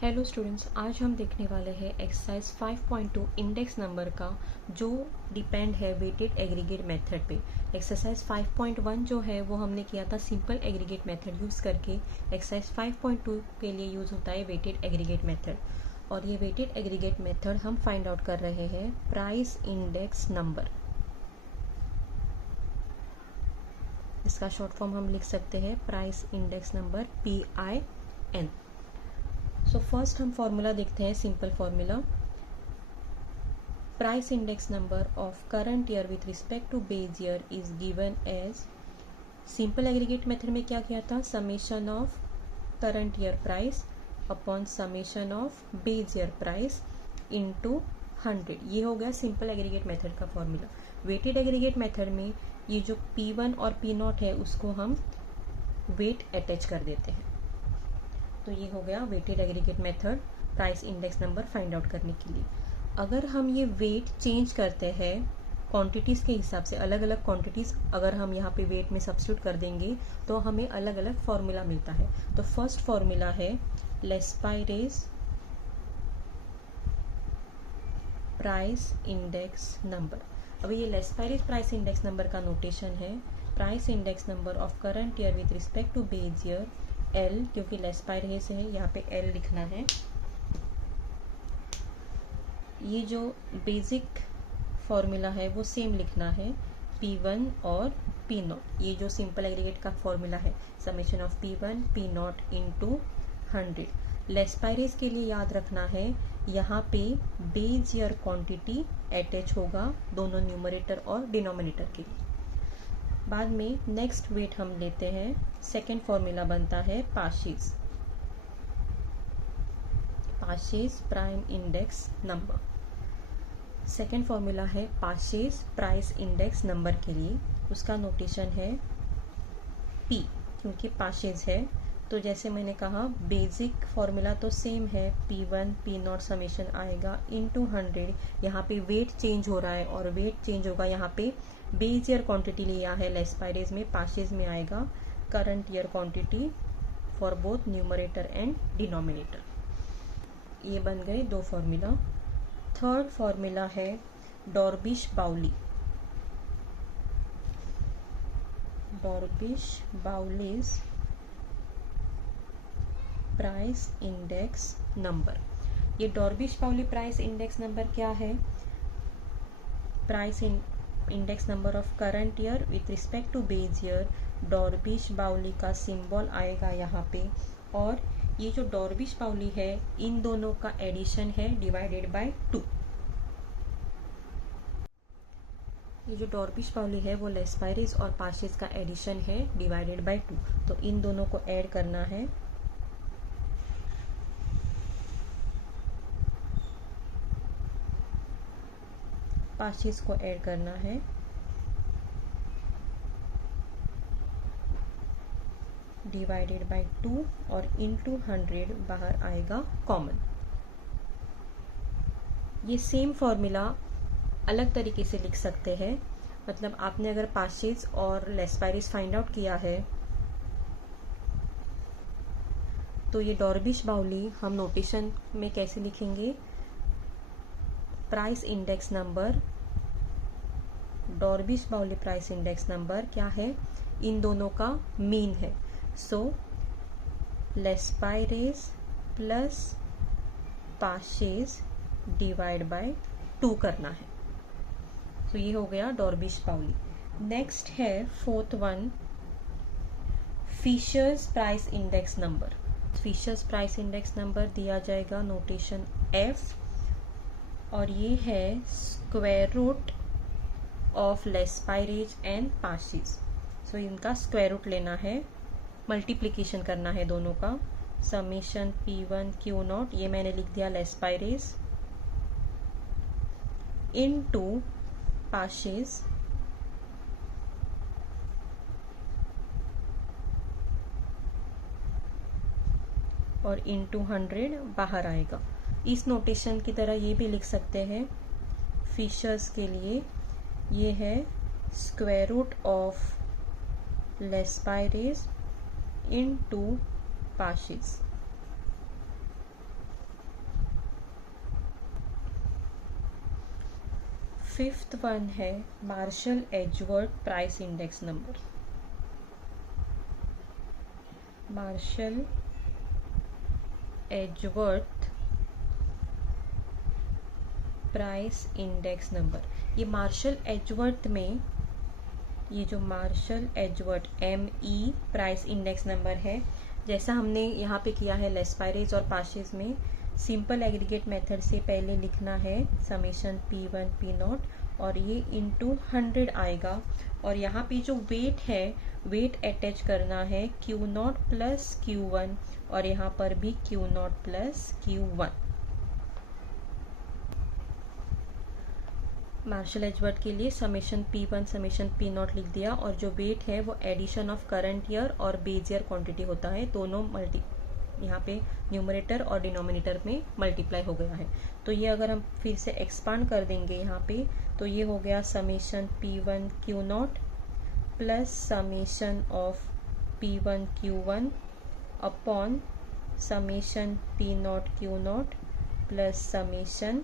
Hello students, आज हम देखने वाले हैं एक्सरसाइज 5.2 इंडेक्स नंबर का जो डिपेंड है वेटेड एग्रीगेट मेथड पे। एक्सरसाइज 5.1 जो है वो हमने किया था सिंपल एग्रीगेट मेथड यूज़ करके। एक्सरसाइज 5.2 के लिए यूज़ होता है वेटेड एग्रीगेट मेथड, और ये वेटेड एग्रीगेट मेथड हम फाइंड आउट कर रहे हैं प्राइस इंडेक्स नंबर। इसका शॉर्ट फॉर्म हम लिख सकते हैं price index number PIN। So first हम फॉर्मूला देखते हैं, simple formula. Price index number of current year with respect to base year is given as, simple aggregate method में क्या किया था, summation of current year price upon summation of base year price into 100। ये हो गया simple aggregate method का formula. Weighted aggregate method में ये जो P1 और P0 है उसको हम वेट अटैच कर देते हैं। तो ये हो गया weighted aggregate method price index number find out करने के लिए। अगर हम ये वेट चेंज करते हैं क्वांटिटीज़ के हिसाब से, अलग अलग क्वांटिटीज़ अगर हम यहाँ पे वेट में सब्स्टिट्यूट कर देंगे तो हमें अलग अलग फॉर्मूला मिलता है। तो फर्स्ट फॉर्मूला है लेस्पाइरेज प्राइस इंडेक्स नंबर। अब ये लेस्पाइरेज प्राइस इंडेक्स नंबर का नोटेशन है price index number of current year with respect to base year L, क्योंकि लेस्पाइरेज है यहाँ पे L लिखना है। ये जो बेसिक फॉर्मूला है वो सेम लिखना है P1 और P0। ये जो सिंपल एग्रीगेट का फॉर्मूला है summation of P1 P0 into 100। लेस्पाइरेज के लिए याद रखना है यहाँ पे बेस ईयर क्वांटिटी अटैच होगा दोनों न्यूमरेटर और डिनोमिनेटर के लिए। बाद में नेक्स्ट वेट हम लेते हैं, सेकेंड फॉर्मूला बनता है Paasche's price index number. Second formula है पाशीज प्राइस इंडेक्स नंबर के लिए, उसका नोटेशन है P, क्योंकि पाशीज है। तो जैसे मैंने कहा बेसिक फॉर्मूला तो सेम है, P1 P0 समेशन आएगा इनटू 100। यहाँ पे वेट चेंज हो रहा है और वेट चेंज होगा, यहाँ पे बेस ईयर क्वांटिटी लिया है लेस्पाइरेज में, पाशीज में आएगा current year quantity for both numerator and denominator. ये बन गए दो फॉर्मूला। थर्ड फॉर्मूला है Drobisch Bowley's price index number. ये Drobisch Bowley price index number क्या है, price index number of current year with respect to base year. Drobisch Bowley का symbol आएगा यहाँ पे, और ये जो डॉर्बिश बाउली है इन दोनों का एडिशन है डिवाइडेड बाय 2। ये जो डॉर्बिश बाउली है वो लेस्पाइरेज और पाशीज का एडिशन है डिवाइडेड बाय 2। तो इन दोनों को ऐड करना है, पाशीज को ऐड करना है, डिवाइडेड बाय 2 और इनटू 100 बाहर आएगा कॉमन। ये सेम फॉर्मूला अलग तरीके से लिख सकते हैं, मतलब आपने अगर पाशीज और लेस्पाइरेज फाइंड आउट किया है तो ये डॉर्बिश बाउली हम नोटेशन में कैसे लिखेंगे, price index number डॉर्बिश Bowley price index number क्या है, इन दोनों का मीन है। सो लेस्पाइरेज प्लस पाशीज डिवाइड बाय 2 करना है। तो ये हो गया डॉर्बिश बाउली। नेक्स्ट है fourth one Fisher's price index number. Fisher's price index number दिया जाएगा नोटेशन F, और ये है square root of Laspeyres and Paasche's. So इनका स्क्वायर रूट लेना है, मल्टीप्लिकेशन करना है दोनों का, समेशन P1 Q0, ये मैंने लिख दिया लेस्पाइरेज, इनटू पाशीज और इनटू 100 बाहर आएगा। इस नोटेशन की तरह ये भी लिख सकते हैं फिशर्स के लिए, ये है square root of Laspeyres into Paasche's. Fifth one है Marshall Edgeworth price index number. Marshall Edgeworth price index number. ये मार्शल एजवर्थ में, ये जो Marshall Edgeworth ME price index number है, जैसा हमने यहाँ पे किया है लेस्पाइरेज और पाशेज में, सिंपल एग्रीगेट मेथड से पहले लिखना है समेशन P1 P0 और ये इंटू 100 आएगा। और यहाँ पे जो वेट है, वेट अटैच करना है Q0 प्लस Q1 और यहाँ पर भी Q0 plus Q1। Martial Edgeworth के लिए समेशन P1 समेशन P0 लिख दिया और जो वेट है वो एडिशन ऑफ करंट ईयर और बेस ईयर क्वांटिटी होता है, दोनों यहाँ पे न्यूमरेटर और डिनोमिनेटर में मल्टीप्लाई हो गया है। तो ये अगर हम फिर से एक्सपांड कर देंगे यहाँ पे, तो ये हो गया summation P1 Q0 plus summation of P1 Q1 upon summation P0 Q0 plus summation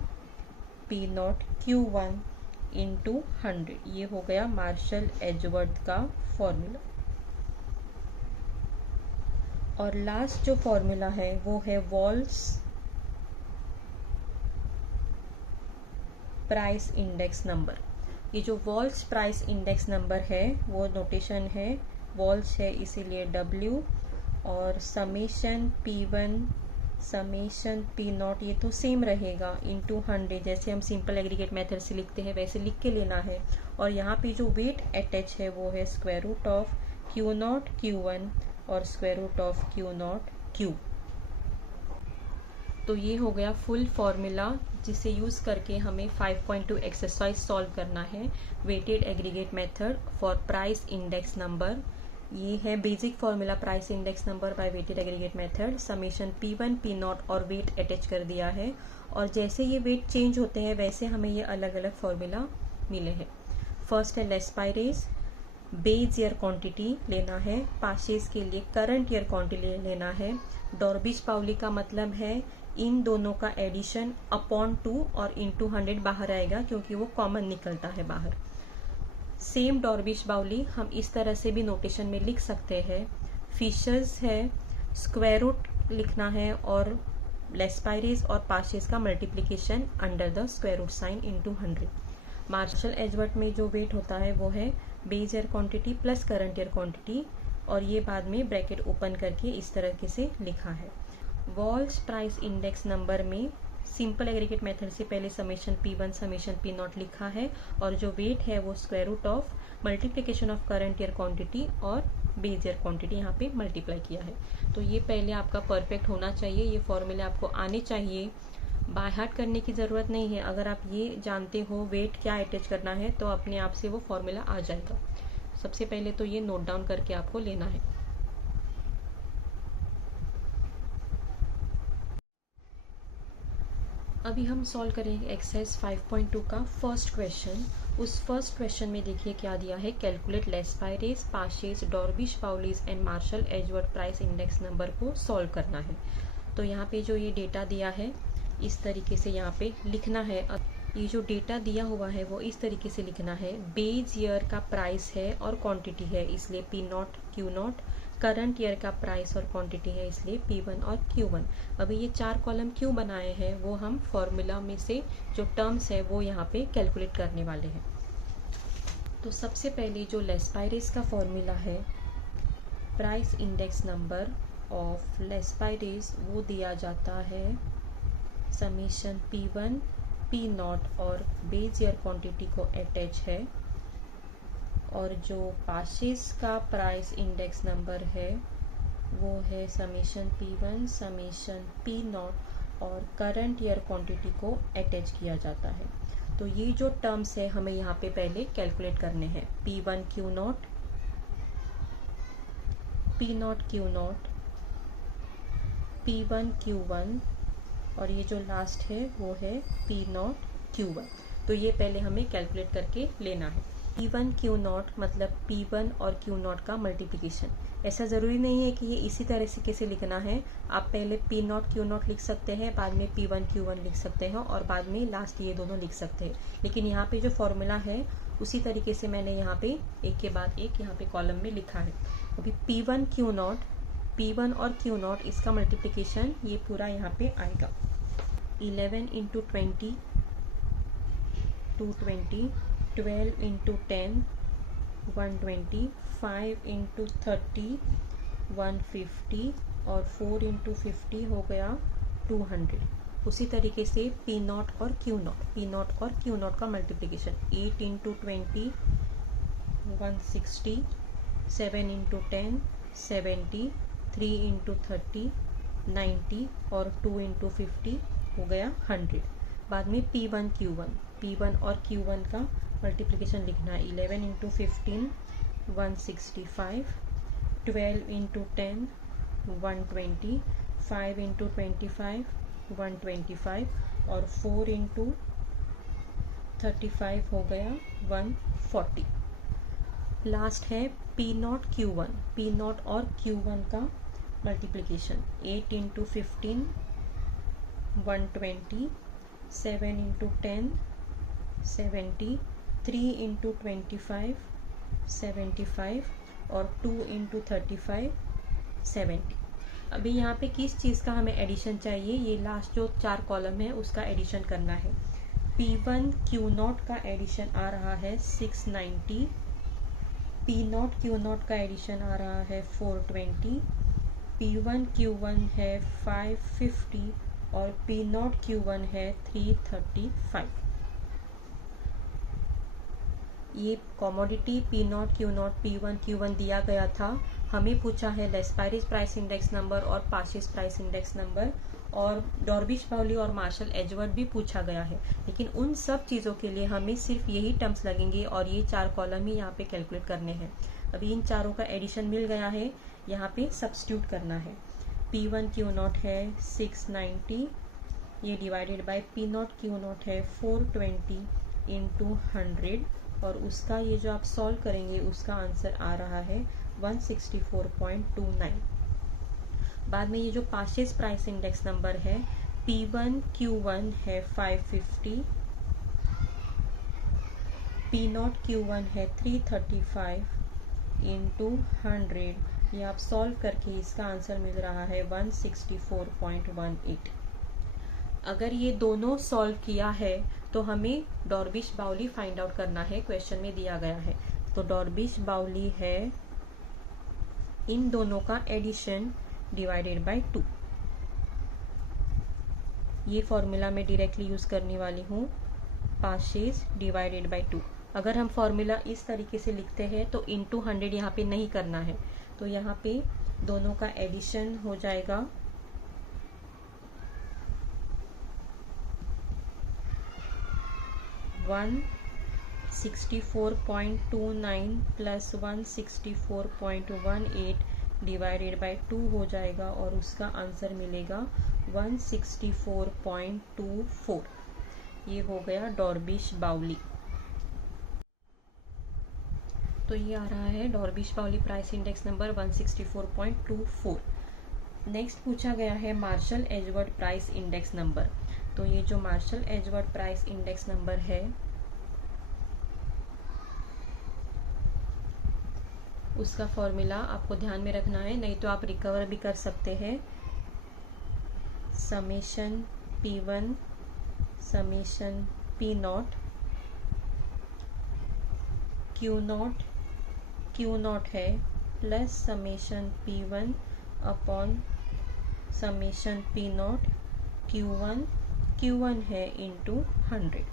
P0 Q1 into 100। ये हो गया मार्शल एजवर्थ का फॉर्मूला। और लास्ट जो फॉर्मूला है वो है वॉल्स प्राइस इंडेक्स नंबर। ये जो वॉल्स प्राइस इंडेक्स नंबर है वो नोटेशन है, वॉल्स है इसीलिए W और समेशन P1 समेशन P0 ये तो सेम रहेगा इंटू 100, जैसे हम सिंपल एग्रीगेट मेथड से लिखते हैं वैसे लिख के लेना है। और यहाँ पे जो वेट अटैच है वो है square root of Q0 Q1 और square root of Q0 Q। तो ये हो गया फुल फॉर्मूला जिसे यूज़ करके हमें 5.2 एक्सरसाइज सॉल्व करना है, weighted aggregate method for price index number. ये है basic formula price index number by weighted aggregate method. Summation P1 P0 और वेट अटैच कर दिया है और जैसे ये वेट चेंज होते हैं वैसे हमें ये अलग अलग फॉर्मूला मिले हैं। फर्स्ट है लेस्पाइरेज, बेस ईयर क्वांटिटी लेना है, पाशेज के लिए करंट ईयर क्वांटिटी लेना है। डॉर्बिश पाउली का मतलब है इन दोनों का एडिशन अपॉन 2 और इंटू 100 बाहर आएगा क्योंकि वो कॉमन निकलता है बाहर। सेम डॉर्बिश बाउली हम इस तरह से भी नोटेशन में लिख सकते हैं। फिशर्स है स्क्वायर रूट लिखना है और लेस्पाइरेज और पाशेज का multiplication under the square root sign into 100। Marshall Edgeworth में जो वेट होता है वो है base year quantity plus current year quantity और ये बाद में ब्रैकेट ओपन करके इस तरह से लिखा है। वॉल्स प्राइस इंडेक्स नंबर में सिंपल एग्रीगेट मेथड से पहले समेशन P1 समेशन P0 लिखा है और जो वेट है वो square root of multiplication of current year quantity और बेस ईयर क्वांटिटी यहाँ पे मल्टीप्लाई किया है। तो ये पहले आपका परफेक्ट होना चाहिए, ये फॉर्मूले आपको आने चाहिए, बाय हार्ट करने की ज़रूरत नहीं है। अगर आप ये जानते हो वेट क्या अटैच करना है तो अपने आप से वो फॉर्मूला आ जाएगा। सबसे पहले तो ये नोट डाउन करके आपको लेना है। अभी हम सॉल्व करेंगे एक्सरसाइज 5.2 का फर्स्ट क्वेश्चन। उस फर्स्ट क्वेश्चन में देखिए क्या दिया है, calculate Laspeyres, Paasche's, Drobisch Bowley's and Marshall Edgeworth price index number को सॉल्व करना है। तो यहाँ पे जो ये डेटा दिया है इस तरीके से यहाँ पे लिखना है। अब ये जो डेटा दिया हुआ है वो इस तरीके से लिखना है। बेस ईयर का प्राइस है और क्वांटिटी है इसलिए P0 Q0, करंट ईयर का प्राइस और क्वांटिटी है इसलिए P1 और Q1। अभी ये 4 कॉलम क्यों बनाए हैं वो हम फॉर्मूला में से जो टर्म्स है वो यहाँ पे कैलकुलेट करने वाले हैं। तो सबसे पहले जो लेस्पाइरेज का फॉर्मूला है, प्राइस इंडेक्स नंबर ऑफ लेस्पाइरेज, वो दिया जाता है समेशन P1 P0 और बेस ईयर क्वांटिटी को अटैच है। और जो पाशेज का प्राइस इंडेक्स नंबर है वो है समेशन P1 समेशन P0 और करंट ईयर क्वांटिटी को अटैच किया जाता है। तो ये जो टर्म्स है हमें यहाँ पे पहले कैलकुलेट करने हैं। P1 Q0, P0 Q0, P1 Q1 और ये जो लास्ट है वो है P0 Q1। तो ये पहले हमें कैलकुलेट करके लेना है। P1 Q0 मतलब P1 और Q0 का मल्टीप्लिकेशन। ऐसा ज़रूरी नहीं है कि ये इसी तरह से कैसे लिखना है, आप पहले P0 Q0 लिख सकते हैं, बाद में P1 Q1 लिख सकते हैं और बाद में लास्ट ये दोनों लिख सकते हैं। लेकिन यहाँ पे जो फॉर्मूला है उसी तरीके से मैंने यहाँ पे एक के बाद एक यहाँ पे कॉलम में लिखा है। अभी P1 Q0, P1 और Q0 इसका मल्टीप्लिकेशन ये पूरा यहाँ पे आएगा। 11 इंटू 20 220, 12 इंटू 10 120, 5 इंटू 30 150 और 4 इंटू 50 हो गया 200। उसी तरीके से P0 और Q0, P0 और Q0 का मल्टीप्लिकेशन 8 इंटू 20 160, 7 इंटू 10 70, 3 इंटू 30 90 और 2 इंटू 50 हो गया 100। बाद में P1 Q1, P1 और Q1 का मल्टीप्लिकेशन लिखना है। 11 इंटू 15 165, 12 इंटू 10 120, 5 इंटू 25 125 और 4 इंटू 35 हो गया 140। लास्ट है P0 Q1, P0 और Q1 का मल्टीप्लिकेशन 8 इंटू 15 120, 7 इंटू 10 70, 3 इंटू 25 75 और 2 इंटू 35 70। अभी यहाँ पे किस चीज़ का हमें एडिशन चाहिए, ये लास्ट जो 4 कॉलम है उसका एडिशन करना है। P1 Q0 का एडिशन आ रहा है 690, P0 Q0 का एडिशन आ रहा है 420, P1 Q1 है 550 और P0 Q1 है 335। ये commodity P0 Q0 P1 Q1 दिया गया था। हमें पूछा है लेस्पाइरिस प्राइस इंडेक्स नंबर और पार्शियस प्राइस इंडेक्स नंबर, और डॉर्बिश पाउली और मार्शल एजवर्थ भी पूछा गया है। लेकिन उन सब चीज़ों के लिए हमें सिर्फ यही टर्म्स लगेंगे और ये 4 कॉलम ही यहाँ पे कैलकुलेट करने हैं। अभी इन चारों का एडिशन मिल गया है, यहाँ पे सब्स्टिट्यूट करना है। P1 Q0 है 690, ये डिवाइडेड बाय P0 Q0 है 420 इंटू 100 और उसका ये जो आप सॉल्व करेंगे उसका आंसर आ रहा है 164.29। बाद में ये जो पार्शियस प्राइस इंडेक्स नंबर है P1 Q1 है 550, P0 Q1 है 335 इंटू 100, ये आप सॉल्व करके इसका आंसर मिल रहा है 164.18। अगर ये दोनों सॉल्व किया है तो हमें डॉर्बिश बाउली फाइंड आउट करना है, क्वेश्चन में दिया गया है। तो डॉर्बिश बाउली है इन दोनों का एडिशन डिवाइडेड बाय 2। ये फॉर्मूला मैं डायरेक्टली यूज करने वाली हूँ, पार्शियस डिवाइडेड बाय 2। अगर हम फॉर्मूला इस तरीके से लिखते हैं तो इंटू 100 यहाँ पे नहीं करना है, तो यहाँ पे दोनों का एडिशन हो जाएगा 164.29 प्लस 164.18 डिवाइडेड बाय 2 हो जाएगा और उसका आंसर मिलेगा 164.24। ये हो गया डॉर्बिश बाउली। तो ये आ रहा है Drobisch Bowley price index number 164.24। Next पूछा गया है Marshall Edgeworth price index number. तो ये जो Marshall Edgeworth price index number है उसका फॉर्मूला आपको ध्यान में रखना है, नहीं तो आप रिकवर भी कर सकते हैं। Summation P1 summation P0 Q0 है plus summation P1 upon summation P0 Q1 है इंटू 100।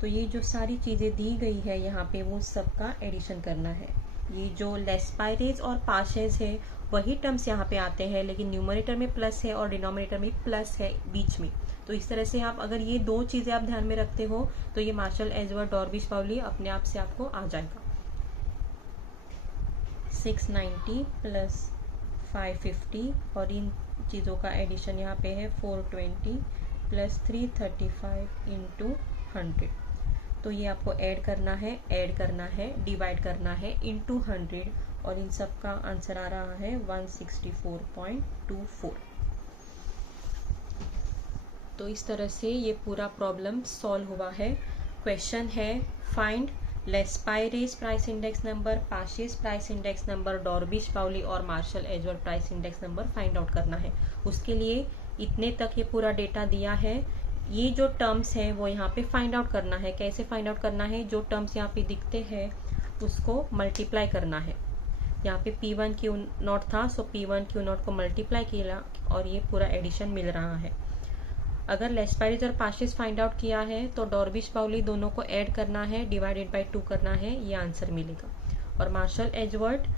तो ये जो सारी चीज़ें दी गई है यहाँ पे वो सबका एडिशन करना है। ये जो लेस्पाइरेज और पार्शियस है वही टर्म्स यहाँ पे आते हैं, लेकिन न्यूमरेटर में प्लस है और डिनोमिनेटर में प्लस है बीच में। तो इस तरह से आप अगर ये 2 चीज़ें आप ध्यान में रखते हो तो ये मार्शल एजवर्थ डॉर्बिश बाउली अपने आप से आपको आ जाएगा। 690 प्लस 550 और इन चीज़ों का एडिशन यहाँ पे है 420 प्लस 335 इंटू 100। तो ये आपको ऐड करना है, डिवाइड करना है इनटू 100 और इन सब का आंसर आ रहा है 164.24। तो इस तरह से ये पूरा प्रॉब्लम सॉल्व हुआ है। क्वेश्चन है find Laspeyres price index number, Paasche's price index number, Drobisch Bowley और Marshall Edgeworth price index number find out करना है। उसके लिए इतने तक ये पूरा डेटा दिया है। ये जो टर्म्स हैं वो यहाँ पे फाइंड आउट करना है। कैसे फाइंड आउट करना है? जो टर्म्स यहाँ पे दिखते हैं उसको मल्टीप्लाई करना है। यहाँ पे P1 Q0 था, सो P1 Q0 को मल्टीप्लाई किया और ये पूरा एडिशन मिल रहा है। अगर लेस्पाइरेस और पाशीज फाइंड आउट किया है तो डॉर्बिश-पाउली दोनों को ऐड करना है, डिवाइडेड बाय 2 करना है, ये आंसर मिलेगा। और मार्शल एजवर्थ,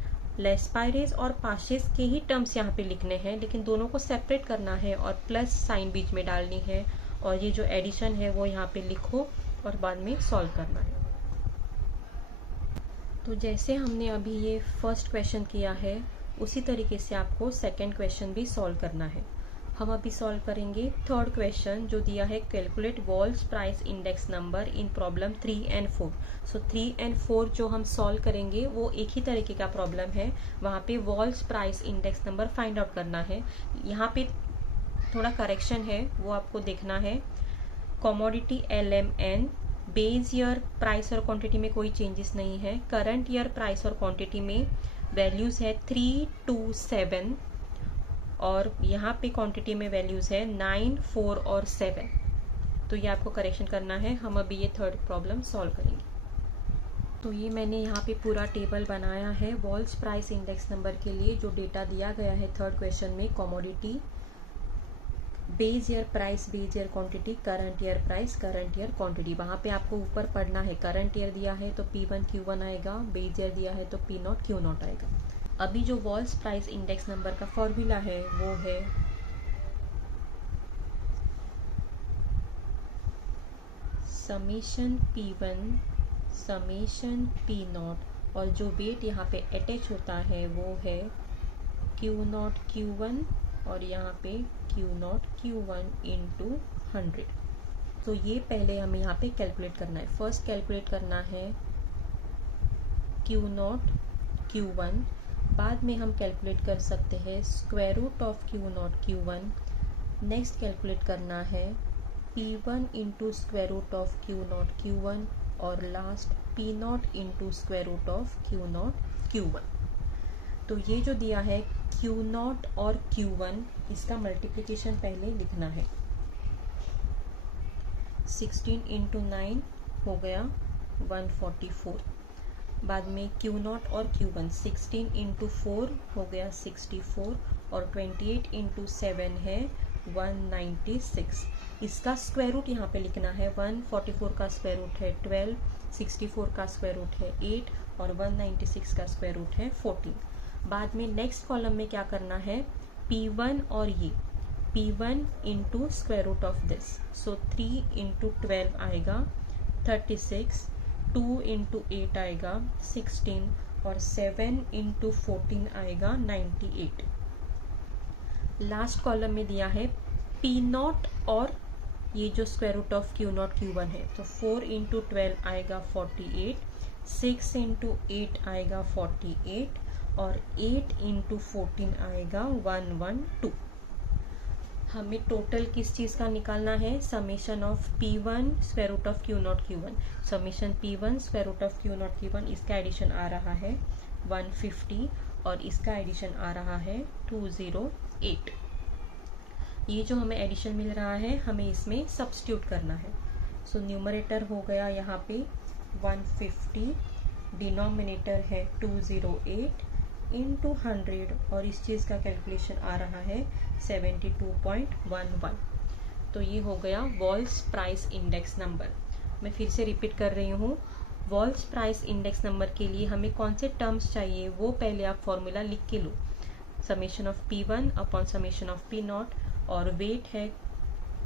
लेस्पाइरेस और पाशीज के ही टर्म्स यहाँ पे लिखने हैं, लेकिन दोनों को सेपरेट करना है और प्लस साइन बीच में डालनी है और ये जो एडिशन है वो यहाँ पे लिखो और बाद में सॉल्व करना है। तो जैसे हमने अभी ये फर्स्ट क्वेश्चन किया है उसी तरीके से आपको सेकेंड क्वेश्चन भी सॉल्व करना है। हम अभी सॉल्व करेंगे थर्ड क्वेश्चन जो दिया है calculate walls price index number in problem 3 and 4। So 3 and 4 जो हम सॉल्व करेंगे वो एक ही तरीके का प्रॉब्लम है। वहाँ पे walls price index number find out करना है। यहाँ पे थोड़ा करेक्शन है, वो आपको देखना है। Commodity LMN, base year price और क्वांटिटी में कोई चेंजेस नहीं है। करंट ईयर प्राइस और क्वांटिटी में वैल्यूज है 3, 2, 7 और यहाँ पे क्वांटिटी में वैल्यूज है 9, 4 और 7। तो ये आपको करेक्शन करना है। हम अभी ये थर्ड प्रॉब्लम सॉल्व करेंगे। तो ये मैंने यहाँ पे पूरा टेबल बनाया है वॉल्स प्राइस इंडेक्स नंबर के लिए। जो डेटा दिया गया है थर्ड क्वेश्चन में, commodity, base year price, base year quantity, current year price, current year quantity. वहाँ पे आपको ऊपर पढ़ना है। करंट ईयर दिया है तो P1 Q1 आएगा, बेस ईयर दिया है तो P0 Q0 आएगा। अभी जो वॉल्स प्राइस इंडेक्स नंबर का फॉर्मूला है वो है समेशन P1 समेशन P0 और जो वेट यहाँ पे अटैच होता है वो है Q0 Q1 और यहाँ पे Q0 Q1 इंटू 100। तो ये पहले हमें यहाँ पे कैलकुलेट करना है। फर्स्ट कैलकुलेट करना है Q0 Q1, बाद में हम कैलकुलेट कर सकते हैं square root of Q0 Q1। Next calculate करना है P1 into square root of Q0 Q1 और last P0 into square root of Q0 Q1। तो ये जो दिया है Q0 और Q1, इसका मल्टीप्लिकेशन पहले लिखना है। 16 इंटू 9 हो गया 144। बाद में Q0 और Q1, 16 इंटू 4 हो गया 64 और 28 इंटू 7 है 196। इसका स्क्वायर रूट यहाँ पे लिखना है। 144 का स्क्वायर रूट है 12, 64 का स्क्वायर रूट है 8 और 196 का स्क्वायर रूट है 14। बाद में नेक्स्ट कॉलम में क्या करना है, P1 और ये P1 into square root of this, so 3 into 12 आएगा 36, 2 इंटू 8 आएगा 16 और 7 इंटू 14 आएगा 98। लास्ट कॉलम में दिया है P0 और ये जो square root of Q0 Q1 है, तो 4 इंटू 12 आएगा 48, 6 इंटू 8 आएगा 48 और 8 इंटू 14 आएगा 112। हमें टोटल किस चीज़ का निकालना है, summation of P1 square root of Q0 Q1। Summation P1 square root of Q0 Q1, इसका एडिशन आ रहा है 150 और इसका एडिशन आ रहा है 208। ये जो हमें एडिशन मिल रहा है हमें इसमें सब्स्टिट्यूट करना है। सो न्यूमरेटर हो गया यहाँ पे 150, डिनोमिनेटर है 208 इंटू 100 और इस चीज़ का कैलकुलेशन आ रहा है 72.11। तो ये हो गया वॉल्स प्राइस इंडेक्स नंबर। मैं फिर से रिपीट कर रही हूँ, वॉल्स प्राइस इंडेक्स नंबर के लिए हमें कौन से टर्म्स चाहिए वो पहले आप फॉर्मूला लिख के लो। Summation of P1 upon summation of P0 और वेट है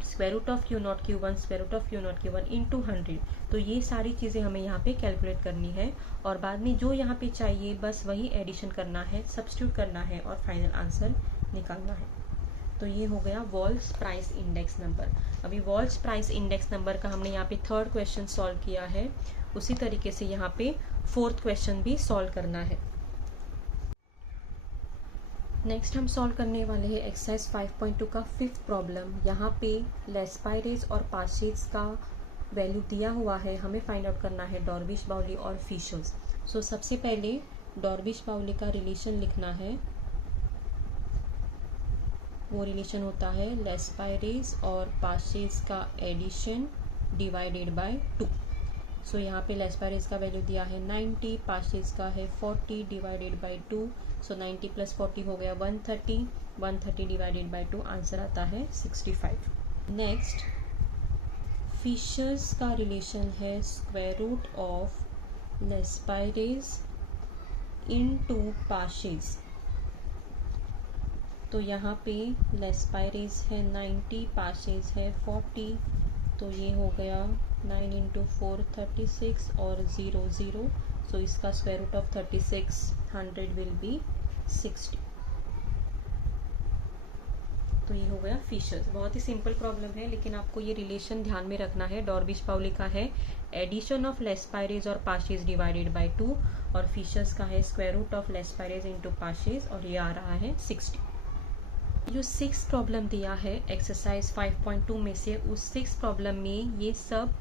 square root of Q0 Q1 square root of Q0 Q1 into 100। तो ये सारी चीज़ें हमें यहाँ पे कैलकुलेट करनी है और बाद में जो यहाँ पे चाहिए बस वही एडिशन करना है, सब्स्टिट्यूट करना है और फाइनल आंसर निकालना है। तो तो ये हो गया वॉल्स प्राइस इंडेक्स नंबर। अभी वॉल्स प्राइस इंडेक्स नंबर का हमने यहाँ पे थर्ड क्वेश्चन सॉल्व किया है, उसी तरीके से यहाँ पे फोर्थ क्वेश्चन भी सॉल्व करना है। नेक्स्ट हम सॉल्व करने वाले हैं एक्सरसाइज 5.2 का फिफ्थ प्रॉब्लम। यहाँ पे लेस्पायरेज और पाशेज का वैल्यू दिया हुआ है, हमें फाइंड आउट करना है डॉर्बिश बाउली और फिशर्स। सो सबसे पहले डॉर्बिश बाउली का रिलेशन लिखना है। वो रिलेशन होता है लेस्पायरेज और पाशेज का एडिशन डिवाइडेड बाय 2। सो यहाँ पे लेस्पायरेज का वैल्यू दिया है 90, पाशेज का है 40 डिवाइडेड बाय 2। सो 90 प्लस 40 हो गया 130, 130 डिवाइडेड बाय 2, आंसर आता है 65। नेक्स्ट फिशर्स का रिलेशन है स्क्वायर रूट ऑफ लेस्पायरेज इनटू पाशेज। तो यहाँ पे लेस्पायरेज है 90, पाशेज है 40, तो ये हो गया 9 इंटू 4 36 और 0 0। सो इसका square root of 36 100 will be 60। तो ये हो गया फिशर्स। बहुत ही सिंपल प्रॉब्लम है, लेकिन आपको ये रिलेशन ध्यान में रखना है। डॉर्बिश बाउली का है एडिशन ऑफ लेस्पायरेज और पाशेज डिवाइडेड बाय 2, और फिशर्स का है स्क्वायर रूट ऑफ लेस्पायरेज इंटू पाशेज, और ये आ रहा है 60। जो 6 प्रॉब्लम दिया है एक्सरसाइज 5.2 में से, उस 6 प्रॉब्लम में ये सब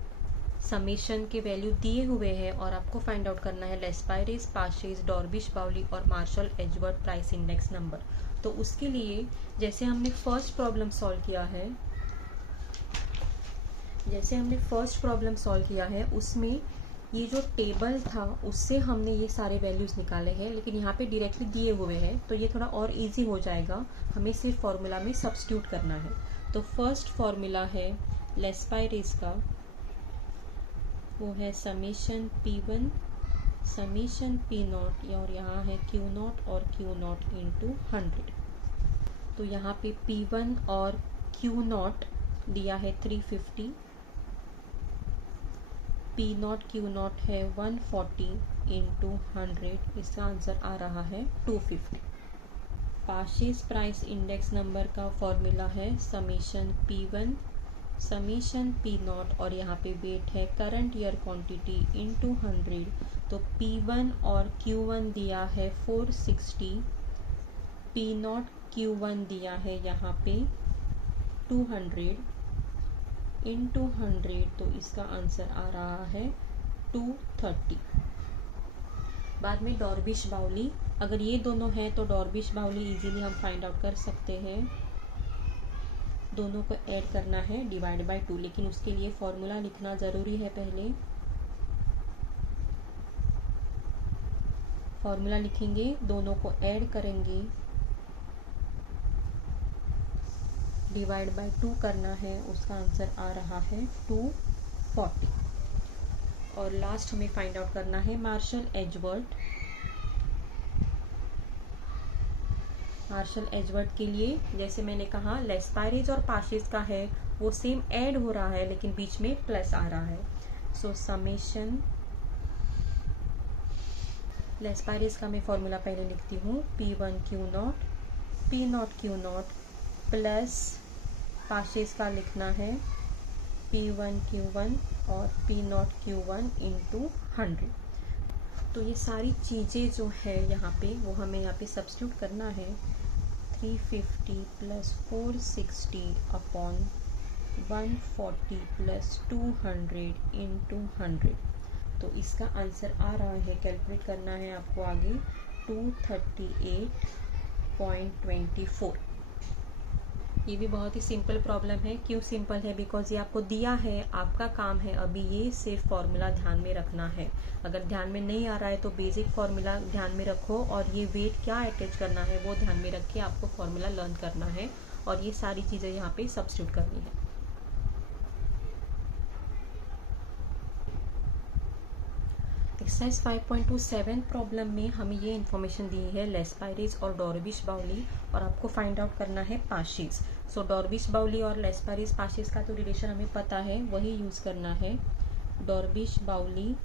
समेशन के वैल्यू दिए हुए हैं और आपको फाइंड आउट करना है लेस्पायरेज, पाशेज, डॉर्बिश बाउली और Marshall Edgeworth price index number. तो उसके लिए जैसे हमने फर्स्ट प्रॉब्लम सॉल्व किया है, उसमें ये जो टेबल था उससे हमने ये सारे वैल्यूज निकाले हैं, लेकिन यहाँ पे डायरेक्टली दिए हुए हैं, तो ये थोड़ा और इजी हो जाएगा। हमें सिर्फ फॉर्मूला में सब्स्टिट्यूट करना है। तो फर्स्ट फॉर्मूला है लेस्पायरेज का, वो है समेशन P1 समेशन P0, और यहाँ है Q0 और Q0 इंटू 100। तो यहाँ पे P1 और Q0 दिया है 350, P0 Q0 है 140 इंटू 100, इसका आंसर आ रहा है 250। पाशेज प्राइस इंडेक्स नंबर का फॉर्मूला है समेशन P1 समेशन P0, और यहाँ पे वेट है करंट ईयर क्वांटिटी इंटू 100। तो P1 और Q1 दिया है 460, P0 Q1 दिया है यहाँ पे 200 इंटू 100, तो इसका आंसर आ रहा है 230। बाद में डॉर्बिश बाउली, अगर ये दोनों है तो डॉर्बिश बाउली इजीली हम फाइंड आउट कर सकते हैं। दोनों को ऐड करना है डिवाइड बाय 2, लेकिन उसके लिए फॉर्मूला लिखना ज़रूरी है। पहले फॉर्मूला लिखेंगे, दोनों को ऐड करेंगे, डिवाइड बाय 2 करना है, उसका आंसर आ रहा है 240। और लास्ट हमें फाइंड आउट करना है मार्शल एजवर्थ। मार्शल एजवर्थ के लिए जैसे मैंने कहा लेस्पायरेज और पाशेज का है वो सेम ऐड हो रहा है, लेकिन बीच में प्लस आ रहा है। सो समेशन लेस्पायरेज का मैं फॉर्मूला पहले लिखती हूँ, P1 Q0 P0 Q0 plus पाशेज का लिखना है P1 Q1 और P0 Q1 इंटू 100। तो ये सारी चीज़ें जो है यहाँ पे वो हमें यहाँ पे सब्स्टिट्यूट करना है। 350 प्लस 460 अपॉन 140 प्लस 200 इंटू 100, तो इसका आंसर आ रहा है, कैलकुलेट करना है आपको आगे, 238.24। ये भी बहुत ही सिंपल प्रॉब्लम है। क्यों सिंपल है? बिकॉज ये आपको दिया है, आपका काम है अभी ये सिर्फ फॉर्मूला ध्यान में रखना है। अगर ध्यान में नहीं आ रहा है तो बेसिक फॉर्मूला ध्यान में रखो, और ये वेट क्या अटैच करना है वो ध्यान में रख के आपको फॉर्मूला लर्न करना है, और ये सारी चीज़ें यहाँ पे सब्स्टिट्यूट करनी है। एक्सरसाइज 5.27 प्रॉब्लम में हमें ये इन्फॉर्मेशन दी है लेस्पायरेज और डॉर्बिश बाउली, और आपको फाइंड आउट करना है पाशेज। सो डॉर्बिश बाउली और लेस्पायरेज पाशेज का तो रिलेशन हमें पता है, वही यूज़ करना है। Drobisch Bowley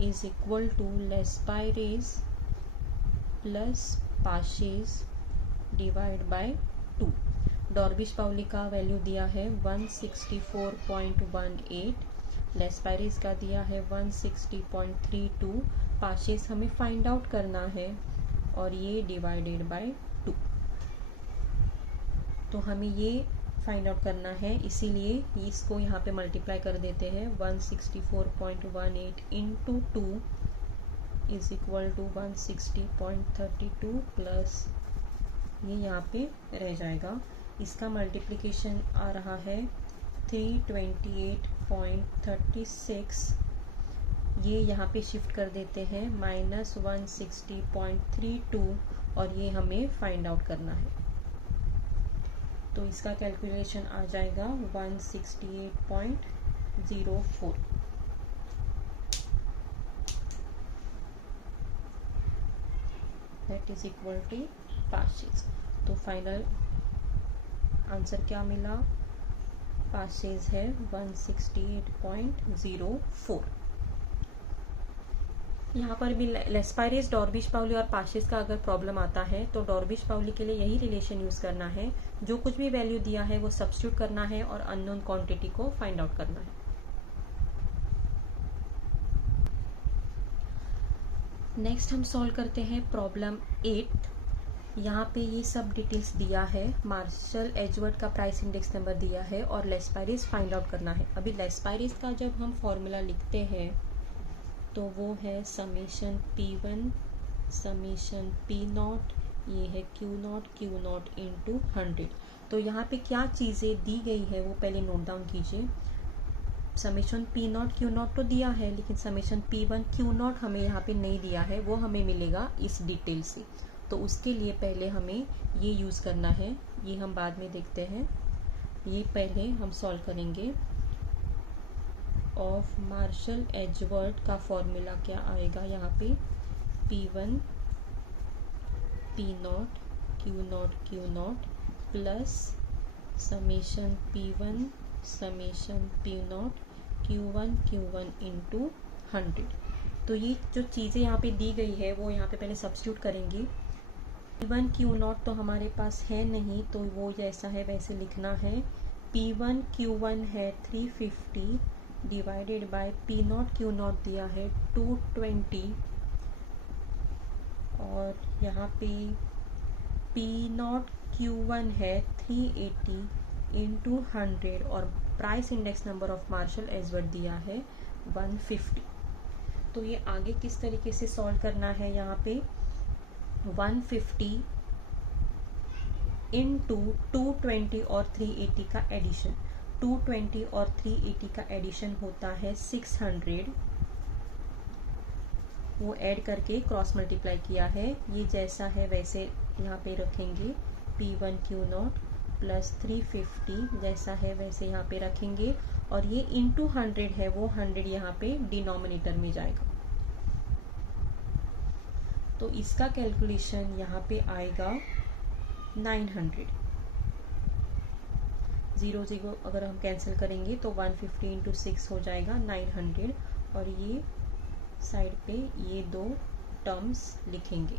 is equal to Laspeyres plus Paasche's divide by 2। Drobisch Bowley का वैल्यू दिया है 164.18, लेस्पाइरिस का दिया है 160.32। पाशेस हमें फाइंड आउट करना है और ये डिवाइडेड बाय 2। तो हमें ये फाइंड आउट करना है, इसीलिए इसको यहाँ पे मल्टीप्लाई कर देते हैं। 164.18 into 2 is equal to 160.32 plus ये यहाँ पे रह जाएगा। इसका मल्टीप्लिकेशन आ रहा है 328.36। ये यहाँ पे शिफ्ट कर देते हैं -160.32 और ये हमें फाइंड आउट करना है। तो इसका कैलकुलेशन आ जाएगा 168.04। That is equal to Paasche's. तो फाइनल आंसर क्या मिला? पाशेस है 168.04। यहाँ पर भी लेस्पाइरिस, डॉर्बिश पाउली और पाशेस का अगर प्रॉब्लम आता है तो डॉर्बिश पाउली के लिए यही रिलेशन यूज करना है, जो कुछ भी वैल्यू दिया है वो सब्स्टिट्यूट करना है और अननोन क्वांटिटी को फाइंड आउट करना है। नेक्स्ट हम सॉल्व करते हैं प्रॉब्लम 8। यहाँ पे ये सब डिटेल्स दिया है, मार्शल एजवर्थ का प्राइस इंडेक्स नंबर दिया है और लेस्पाइरिस फाइंड आउट करना है। अभी लेस्पाइरिस का जब हम फॉर्मूला लिखते हैं तो वो है समेशन P1 समेशन P0, ये है Q0 इंटू 100। तो यहाँ पे क्या चीज़ें दी गई है वो पहले नोट डाउन कीजिए। समेशन P0 Q0 तो दिया है, लेकिन समेशन P1 Q0 हमें यहाँ पे नहीं दिया है, वो हमें मिलेगा इस डिटेल से। तो उसके लिए पहले हमें ये यूज़ करना है, ये हम बाद में देखते हैं। ये पहले हम सॉल्व करेंगे। ऑफ मार्शल एजवर्थ का फॉर्मूला क्या आएगा यहाँ पे? P1 P0 Q0 plus summation P1 summation P0 Q1 into 100। तो ये जो चीज़ें यहाँ पे दी गई है वो यहाँ पे पहले सब्स्टिट्यूट करेंगे। P1 Q0 तो हमारे पास है नहीं, तो वो जैसा है वैसे लिखना है। P1 Q1 है 350 डिवाइडेड बाय P0 Q0 दिया है 220 और यहाँ पे P0 Q1 है 380 इंटू 100 और price index number of Marshall Edgeworth दिया है 150। तो ये आगे किस तरीके से सॉल्व करना है? यहाँ पे 150 इंटू 220 और 380 का एडिशन, 220 और 380 का एडिशन होता है 600। वो ऐड करके क्रॉस मल्टीप्लाई किया है, ये जैसा है वैसे यहाँ पे रखेंगे। P1 Q0 प्लस 350 जैसा है वैसे यहाँ पे रखेंगे और ये इंटू 100 है, वो 100 यहाँ पे डिनोमिनेटर में जाएगा। तो इसका कैलकुलेशन यहाँ पे आएगा 900। 0 अगर हम कैंसिल करेंगे तो 150 इंटू 6 हो जाएगा 900 और ये साइड पे ये दो टर्म्स लिखेंगे।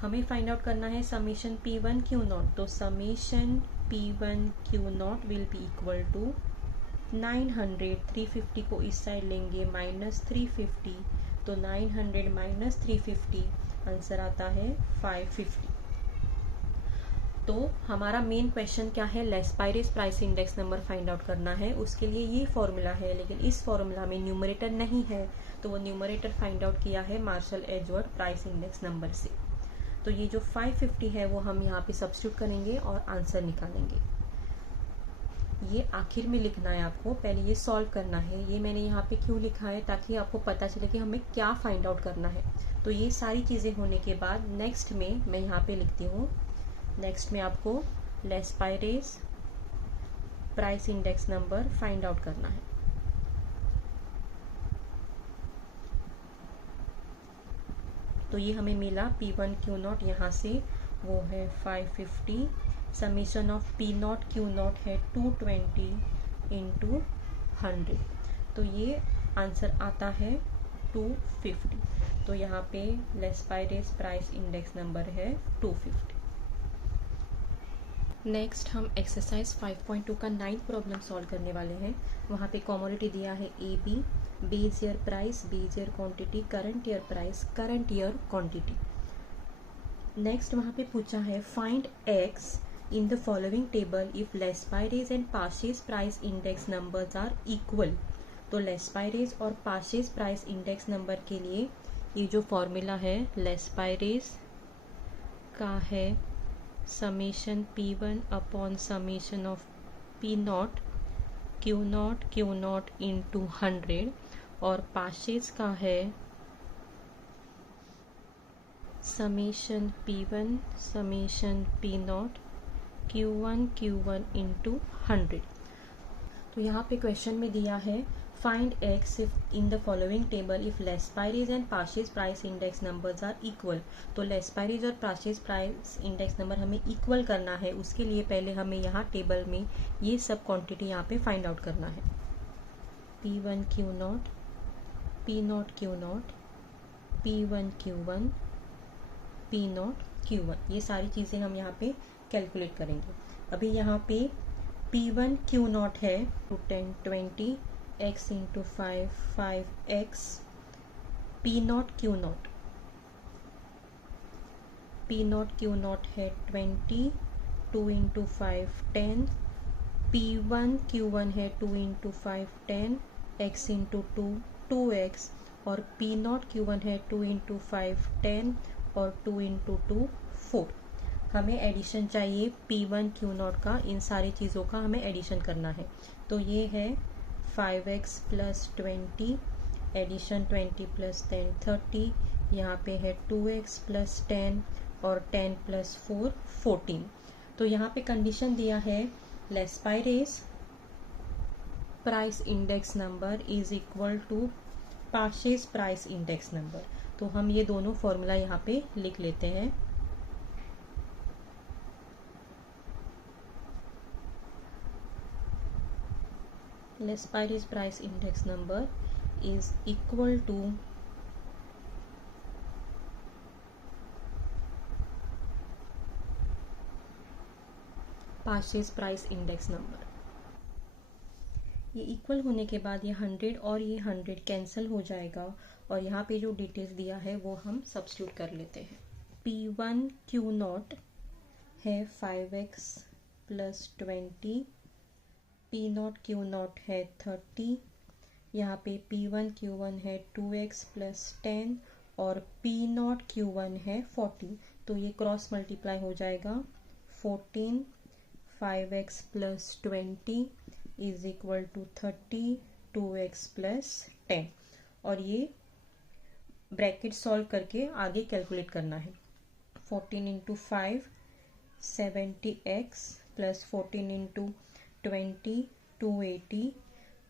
हमें फाइंड आउट करना है समेशन P1 Q0। तो summation P1 Q0 will be equal to 900, 350 को इस साइड लेंगे माइनस 350, तो 900 माइनस 350 आंसर आता है 550। तो हमारा मेन क्वेश्चन क्या है? Laspeyres price index number find out करना है। उसके लिए ये फॉर्मूला है, लेकिन इस फॉर्मूला में न्यूमरेटर नहीं है, तो वो न्यूमरेटर फाइंड आउट किया है Marshall Edgeworth price index number से। तो ये जो 550 है वो हम यहाँ पे सब्स्टिट्यूट करेंगे और आंसर निकालेंगे। ये आखिर में लिखना है आपको, पहले ये सॉल्व करना है। ये मैंने यहाँ पे क्यों लिखा है? ताकि आपको पता चले कि हमें क्या फाइंड आउट करना है। तो ये सारी चीज़ें होने के बाद नेक्स्ट में मैं यहाँ पे लिखती हूँ, नेक्स्ट में आपको Laspeyres price index number find out करना है। तो ये हमें मिला P1 Q0 यहाँ से वो है 550, समेशन ऑफ P0 Q0 है 220 इंटू 100, तो ये आंसर आता है 250। तो यहाँ पे लेस्पाइरिस प्राइस इंडेक्स नंबर है 250। नेक्स्ट हम एक्सरसाइज 5.2 का 9th प्रॉब्लम सॉल्व करने वाले हैं। वहाँ पे कॉमोडिटी दिया है A B, base year price, base year quantity, current year price, current year quantity. Next वहाँ पे पूछा है find X in the following table if Laspeyres and Paasche's price index numbers are equal. तो Laspeyres और Paasche's price index number के लिए ये जो फॉर्मूला है लेस्पाइरेज का है summation P1 upon summation of P0 Q0 into 100 और पार्चेज का है summation P1 summation P0 Q1 into 100। तो यहाँ पे क्वेश्चन में दिया है find X in the following table if Laspeyres and Paasche's price index numbers are equal. तो लेस्पाइरेज और पार्चेज प्राइस इंडेक्स नंबर हमें इक्वल करना है, उसके लिए पहले हमें यहाँ टेबल में ये सब क्वांटिटी यहाँ पे फाइंड आउट करना है। P1 Q0 P0 Q0 P1 Q1 P0 Q1, ये सारी चीज़ें हम यहाँ पे कैलकुलेट करेंगे। अभी यहाँ पे P1 Q0 है 10 20 x इंटू 5 P0 Q0 है 20 2 इंटू 5 10 P1 Q1 है 2 इंटू 5 10 x इंटू 2 2x और P0 Q1 है 2 इंटू 5 10 और 2 इंटू 2 4। हमें एडिशन चाहिए P1 Q0 का, इन सारी चीज़ों का हमें एडिशन करना है। तो ये है 5x प्लस 20 एडिशन 20 प्लस 10 30, यहाँ पे है 2x प्लस 10 और 10 प्लस 4 14। तो यहाँ पे कंडीशन दिया है Laspeyres price index number is equal to Paasche's price index number. तो हम ये दोनों फॉर्मूला यहाँ पे लिख लेते हैं। Laspeyres price index number is equal to Paasche's price index number. ये इक्वल होने के बाद ये 100 और ये 100 कैंसिल हो जाएगा और यहाँ पे जो डिटेल्स दिया है वो हम सब्स्टिट्यूट कर लेते हैं। P1 Q0 है 5x प्लस 20, P0 Q0 है 30, यहाँ पे P1 Q1 है 2x प्लस 10 और P0 Q1 है 40। तो ये क्रॉस मल्टीप्लाई हो जाएगा 14 5x plus 20 is equal to 30 2x plus 10 और ये ब्रैकेट सॉल्व करके आगे कैलकुलेट करना है। 14 into 5 70x plus 14 into 20 280,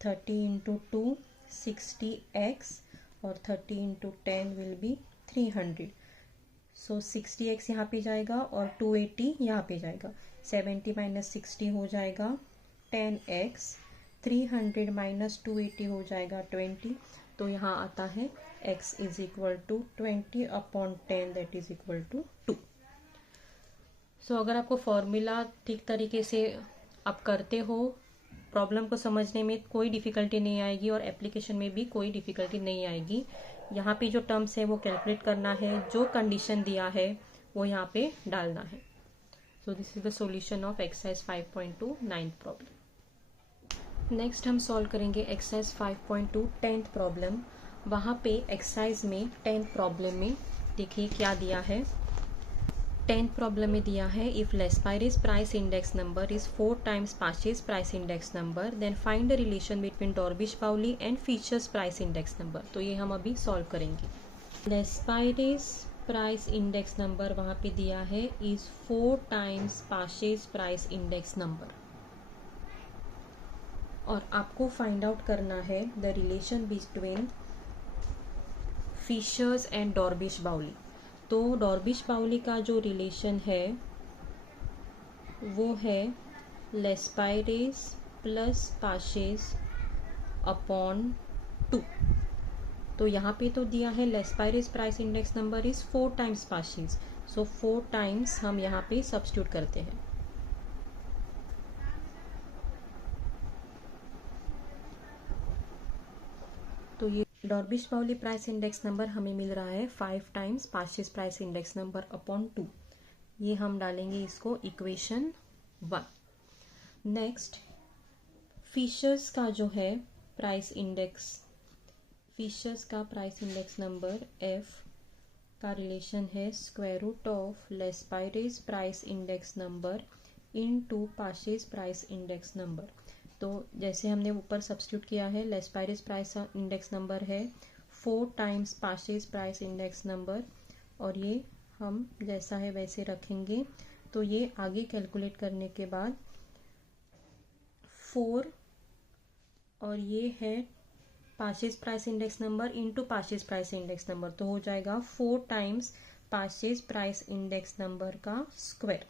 30 into 2 60x और 30 into 10 will be 300। So 60x यहाँ पे जाएगा और 280 यहाँ पे जाएगा। 70 माइनस 60 हो जाएगा 10x, 300 माइनस 280 हो जाएगा 20। तो यहाँ आता है x is equal to 20 upon 10 that is equal to 2। So अगर आपको फॉर्मूला ठीक तरीके से आप करते हो, प्रॉब्लम को समझने में कोई डिफ़िकल्टी नहीं आएगी और एप्लीकेशन में भी कोई डिफ़िकल्टी नहीं आएगी। यहाँ पे जो टर्म्स है वो कैलकुलेट करना है, जो कंडीशन दिया है वो यहाँ पे डालना है। So this is the solution of exercise 5.2 9th problem. Next हम सॉल्व करेंगे एक्सरसाइज 5.2 10th प्रॉब्लम। वहाँ पे एक्सरसाइज में 10th प्रॉब्लम में देखिए क्या दिया है। 10th प्रॉब्लम में दिया है if Laspeyres price index number is 4 times Paasche's price index number then find the relation between Drobisch Bowley and Fisher's price index number. तो ये हम अभी सॉल्व करेंगे। लेस्पाइरेज प्राइस इंडेक्स नंबर वहाँ पे दिया है is 4 times Paasche's price index number और आपको फाइंड आउट करना है the relation between Fisher's and Drobisch Bowley. तो डॉर्बिश पाउली का जो रिलेशन है वो है लेस्पाइरेज प्लस परचेज अपॉन 2। तो यहाँ पे तो दिया है Laspeyres price index number is 4 times Paasche's, so 4 times हम यहाँ पे सब्स्टिट्यूट करते हैं। Drobisch Bowley price index number हमें मिल रहा है 5 times Paasche's price index number upon 2। ये हम डालेंगे इसको इक्वेशन 1। नेक्स्ट फिशर्स का जो है प्राइस इंडेक्स, फिशर्स का प्राइस इंडेक्स नंबर एफ का रिलेशन है square root of Laspeyres price index number into Paasche's price index number. तो जैसे हमने ऊपर सब्स्टिट्यूट किया है, लेस्पाइरेज प्राइस इंडेक्स नंबर है 4 times Paasche's price index number, और ये हम जैसा है वैसे रखेंगे। तो ये आगे कैलकुलेट करने के बाद 4 और ये है Paasche's price index number into Paasche's price index number, तो हो जाएगा 4 times Paasche's price index number का स्क्वायर।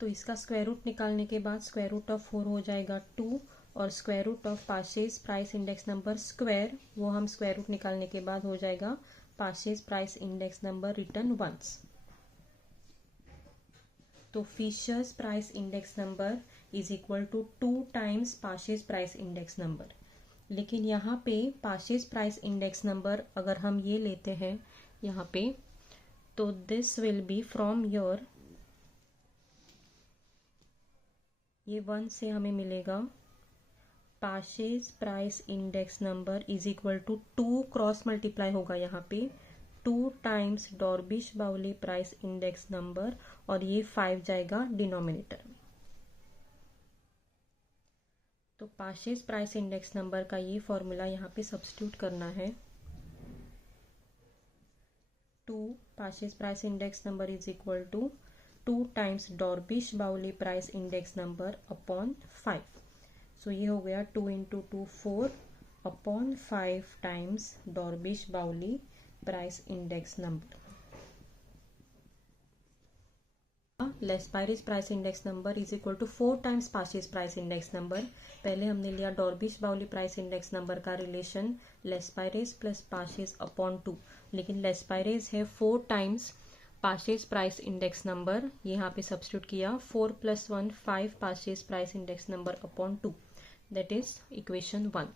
तो इसका स्क्वायर रूट निकालने के बाद स्क्वायर रूट ऑफ 4 हो जाएगा 2, और square root of Paasche's price index number square वो हम स्क्वायर रूट निकालने के बाद हो जाएगा Paasche's price index number return once. तो Fisher's price index number is equal to 2 times Paasche's price index number. लेकिन यहाँ पे पार्शियस प्राइस इंडेक्स नंबर अगर हम ये लेते हैं यहाँ पे, तो this will be from your, ये 1 से हमें मिलेगा Paasche's price index number is equal to 2 cross multiply होगा यहाँ पे 2 times Drobisch Bowley price index number, और ये 5 जाएगा डिनोमिनेटर में। तो पार्शियस प्राइस इंडेक्स नंबर का ये फॉर्मूला यहाँ पे सब्स्टिट्यूट करना है। 2 Paasche's price index number is equal to 2 times Drobisch Bowley price index number upon 5। So ये हो गया 2 into 2 4 upon 5 times Drobisch Bowley price index number. Laspeyres price index number is equal to 4 times Paasche's price index number. पहले हमने लिया Drobisch Bowley price index number का relation Laspeyres plus Paasche's upon 2, लेकिन Laspeyres है 4 times Paasche's price index number, यहाँ पे substitute किया 4 + 1 5 Paasche's price index number upon 2, that is equation 1।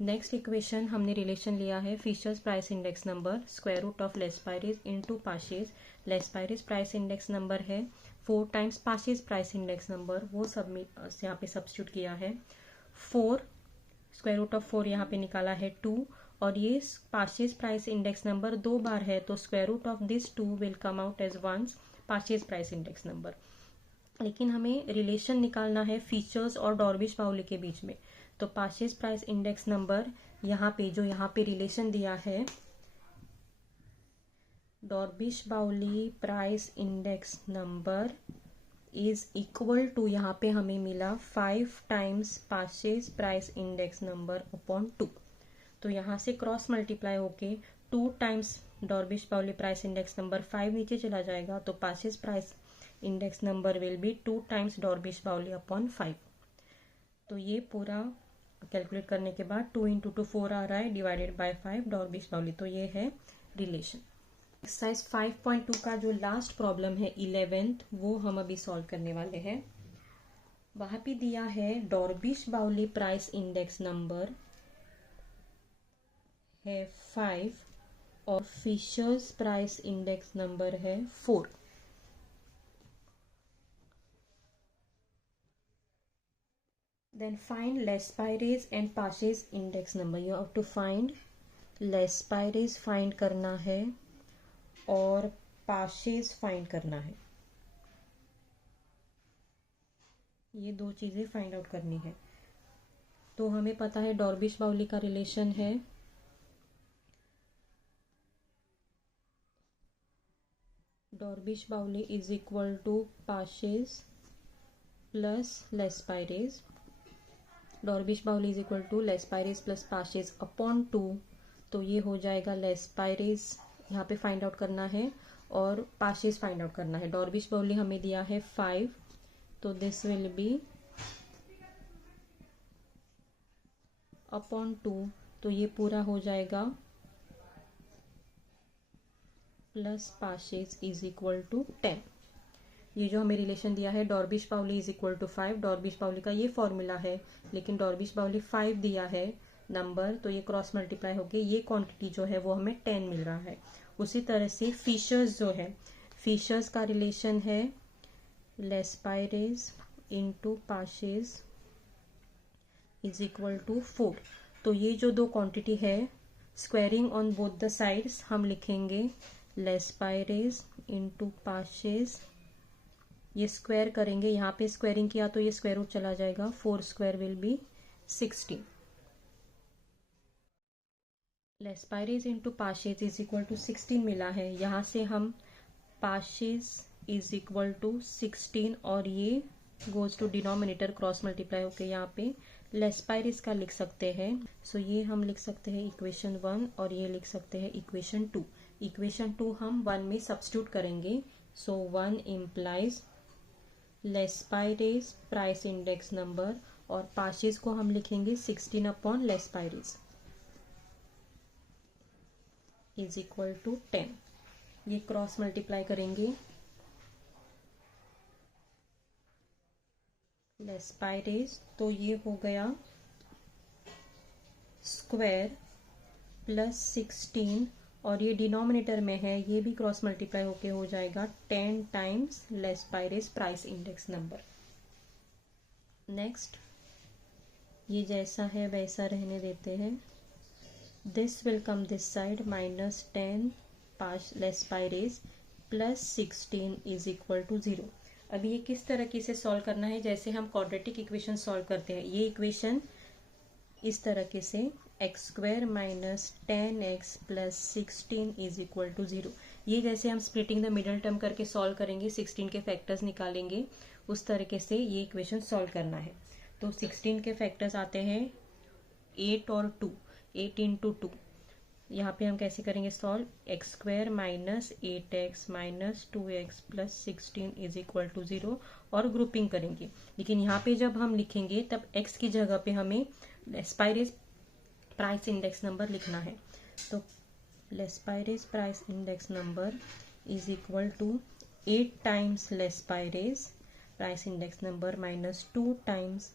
Next equation हमने रिलेशन लिया है Fisher's price index number square root of Laspeyres into Paasche's. Laspeyres price index number है 4 times Paasche's price index number, वो सब यहाँ पे substitute किया है 4, स्क्वायर रूट ऑफ 4 यहाँ पे निकाला है 2, और ये पार्शियस प्राइस इंडेक्स नंबर 2 बार है, तो square root of this 2 will come out as once Paasche's price index number. लेकिन हमें रिलेशन निकालना है फीचर्स और डॉर्बिश बाउली के बीच में, तो पार्शियस प्राइस इंडेक्स नंबर यहाँ पे जो यहाँ पे रिलेशन दिया है Drobisch Bowley price index number is equal to, यहाँ पे हमें मिला 5 times Paasche's price index number upon 2। तो यहाँ से क्रॉस मल्टीप्लाई होके 2 times Drobisch Bowley price index number 5 नीचे चला जाएगा, तो Paasche's price index number will be 2 times Drobisch Bowley upon 5। तो ये पूरा कैलकुलेट करने के बाद 2 इंटू 2 4 आ रहा है डिवाइडेड बाय 5 डॉर्बिश बाउली, तो ये है रिलेशन। एक्सरसाइज 5.2 का जो लास्ट प्रॉब्लम है 11th, वो हम अभी सॉल्व करने वाले हैं। वहां पे दिया है Drobisch Bowley price index number है 5 और फिशर्स प्राइस इंडेक्स नंबर है 4। Then find Lespire's and Pache's index number. You have to find Lespire's find करना है और Pache's find करना है, ये दो चीजें फाइंड आउट करनी है। तो हमें पता है डॉर्बिश बाउली का रिलेशन है Drobisch Bowley is equal to Pache's plus Lespire's। Drobisch Bowley is equal to Laspeyres plus Paasche's upon 2, तो ये हो जाएगा लेस्पाइरेज यहाँ पे फाइंड आउट करना है और पार्शियस फाइंड आउट करना है। डॉर्बिश बाउली हमें दिया है 5, तो दिस विल बी अपॉन 2, तो ये पूरा हो जाएगा प्लस पार्शियस इज इक्वल टू 10। ये जो हमें रिलेशन दिया है Drobisch Bowley is equal to 5, डॉर्बिश Bowley का ये फॉर्मूला है, लेकिन डॉर्बिश बाउली 5 दिया है, नंबर, तो ये क्रॉस मल्टीप्लाई होके ये क्वांटिटी जो है वो हमें 10 मिल रहा है। उसी तरह से फिशर्स जो है, फिशर्स का रिलेशन है लेस्पाइरेज into Paasche's is equal to 4। तो ये जो दो क्वांटिटी है, squaring on both the sides हम लिखेंगे लेस्पाइरेज इंटू पाशेज, ये स्क्वायर करेंगे, यहाँ पे स्क्वायरिंग किया तो ये स्क्वायर रूट चला जाएगा, 4 square will be 16। Laspeyres into Paasche's is equal to 16 मिला है, यहाँ से हम पाशेज इज इक्वल टू 16 और ये goes to denominator cross multiply होके यहाँ पे लेस्पाइरेज का लिख सकते हैं। सो ये हम लिख सकते हैं इक्वेशन 1 और ये लिख सकते हैं इक्वेशन 2। इक्वेशन 2 हम 1 में सब्स्टिट्यूट करेंगे। सो 1 इम्प्लाइज लेस्पाइरेज प्राइस इंडेक्स नंबर और पाशेज को हम लिखेंगे 16 अपॉन लेस्पाइरेज इज इक्वल टू 10। ये क्रॉस मल्टीप्लाई करेंगे, लेस्पाइरेज तो ये हो गया स्क्वायर प्लस 16 और ये डिनोमिनेटर में है, ये भी क्रॉस मल्टीप्लाई होके हो जाएगा 10 times Laspeyres price index number. Next, ये जैसा है वैसा रहने देते हैं। This will come this side, -10 Laspeyres plus 16 is equal to 0। अभी ये किस तरीके से सॉल्व करना है, जैसे हम क्वाड्रेटिक इक्वेशन सॉल्व करते हैं। ये इक्वेशन इस तरीके से x square minus 10x plus 16 is equal to 0। ये जैसे हम स्प्लिटिंग द मिडल टर्म करके सॉल्व करेंगे, 16 के फैक्टर्स निकालेंगे, उस तरीके से ये इक्वेशन सॉल्व करना है। तो 16 के फैक्टर्स आते हैं 8 और 2, 8 इंटू 2। यहाँ पे हम कैसे करेंगे solve, x square minus 8x minus 2x plus 16 is equal to 0 और ग्रुपिंग करेंगे। लेकिन यहाँ पे जब हम लिखेंगे तब x की जगह पे हमें लेस्पाइरेज प्राइस इंडेक्स नंबर लिखना है। तो Laspeyres price index number is equal to 8 times Laspeyres price index number minus 2 times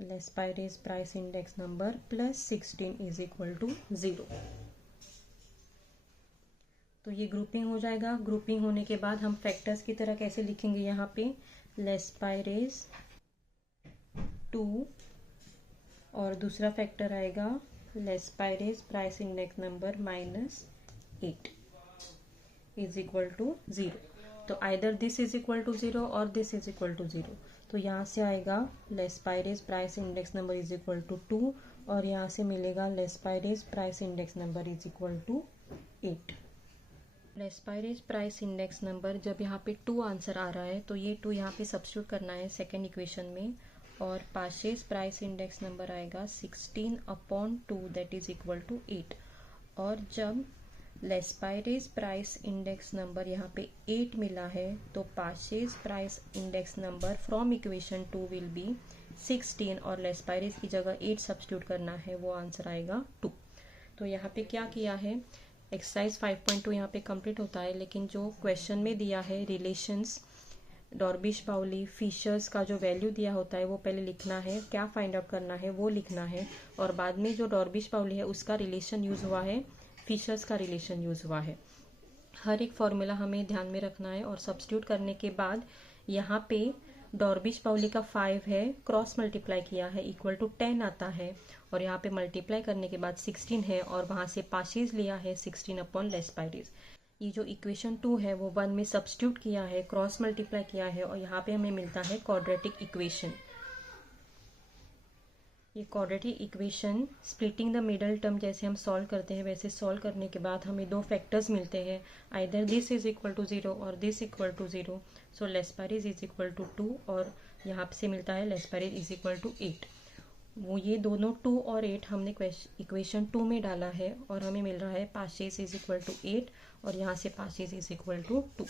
Laspeyres price index number plus 16 is equal to 0। तो ये ग्रुपिंग हो जाएगा। ग्रुपिंग होने के बाद हम फैक्टर्स की तरह कैसे लिखेंगे, यहाँ पे लेस्पाइरेज 2 और दूसरा फैक्टर आएगा Laspeyres price index number minus 8 is equal to 0। तो either this is equal to 0 और दिस इज इक्वल टू 0। तो यहाँ से आएगा Laspeyres price index number is equal to 2 और यहाँ से मिलेगा Laspeyres price index number is equal to 8। Laspeyres price index number जब यहाँ पे 2 आंसर आ रहा है तो ये 2 यहाँ पे सब्स्टिट्यूट करना है सेकेंड इक्वेशन में, और पाशेज प्राइस इंडेक्स नंबर आएगा 16 upon 2 that is equal to 8। और जब लेस्पाइरेज प्राइस इंडेक्स नंबर यहाँ पे 8 मिला है तो Paasche's price index number from equation 2 will be 16 और लेस्पाइरेज की जगह 8 सब्स्टिट्यूट करना है, वो आंसर आएगा 2। तो यहाँ पे क्या किया है, एक्सरसाइज 5.2 यहाँ पे कंप्लीट होता है, लेकिन जो क्वेश्चन में दिया है रिलेशंस डॉर्बिश पाउली फिशर्स का जो वैल्यू दिया होता है वो पहले लिखना है, क्या फाइंड आउट करना है वो लिखना है, और बाद में जो डॉर्बिश पाउली है उसका रिलेशन यूज हुआ है, फिशर्स का रिलेशन यूज हुआ है। हर एक फॉर्मूला हमें ध्यान में रखना है। और सब्स्टिट्यूट करने के बाद यहाँ पे डॉर्बिश पाउली का 5 है, क्रॉस मल्टीप्लाई किया है इक्वल टू 10 आता है, और यहाँ पे मल्टीप्लाई करने के बाद 16 है और वहाँ से पाशेज लिया है 16 अपॉन लेस्पाइरेज। ये जो इक्वेशन 2 है वो 1 में सब्स्टिट्यूट किया है, क्रॉस मल्टीप्लाई किया है, और यहाँ पे हमें मिलता है क्वाड्रेटिक इक्वेशन। ये quadratic equation splitting the middle term जैसे हम सॉल्व करते हैं वैसे सॉल्व करने के बाद हमें 2 फैक्टर्स मिलते हैं, either this is equal to 0 और this equal to 0। So Laspeyres is equal to 2 और यहाँ से मिलता है लेस्पाइरेज इज इक्वल टू 8। वो ये दोनों 2 और 8 हमने इक्वेशन 2 में डाला है और हमें मिल रहा है पाशेज इज इक्वल टू 8 और यहाँ से पाशेज इज इक्वल टू 2।